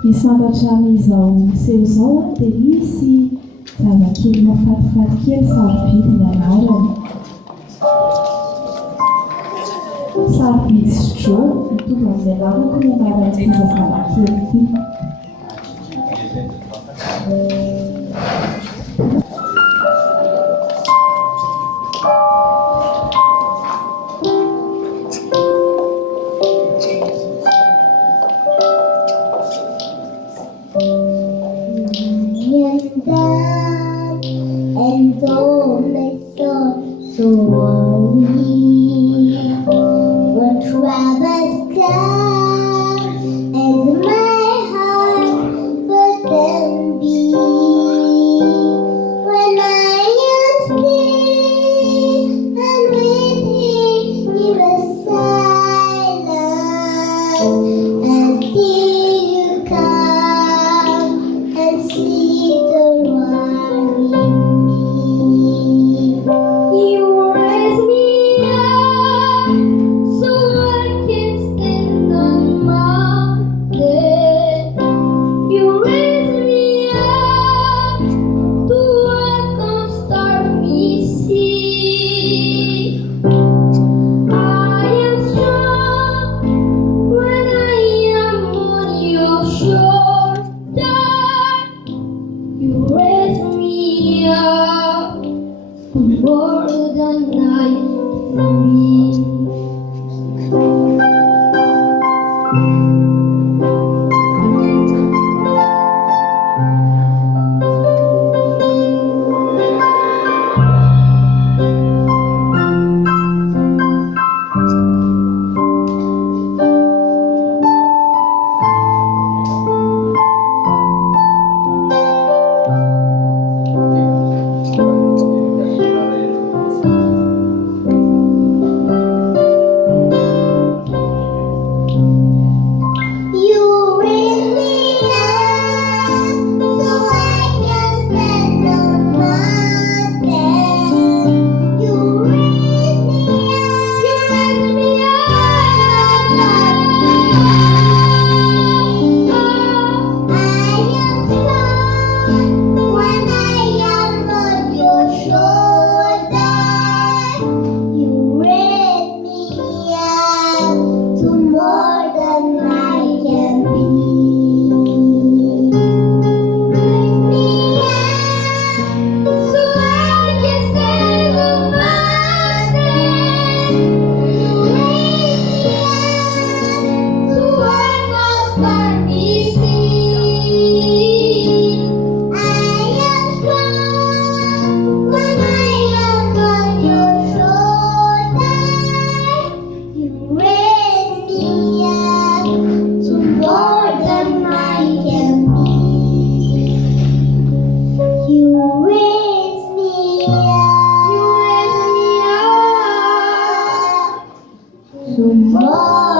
Ny sambatra amin'izao seho izao dia misy zazakely mahafatifaty kely sarobidy ny anarany. Sarobidy sotro mitovy amin'ny anarako ny anaran'ity zazakely ity. And don't let so worry when troubles come and my heart burden be when I am still and with him he was silent until you come and see the worry. You raise me up so I can stand on mountain. You raise me up to walk on stormy sea. I am strong when I am on your shoulder. You raise me up more than I can be. You raise me up so I can stand on mountain. You raise me up. I am strong when I am on your shoulder. You raise me up to more than I can be. Raise me up so I can stand on mountain. You raise me up to walk on stormy sea. I am strong when I am on your shoulder. You raise me up to more than I can be. You raise me up to more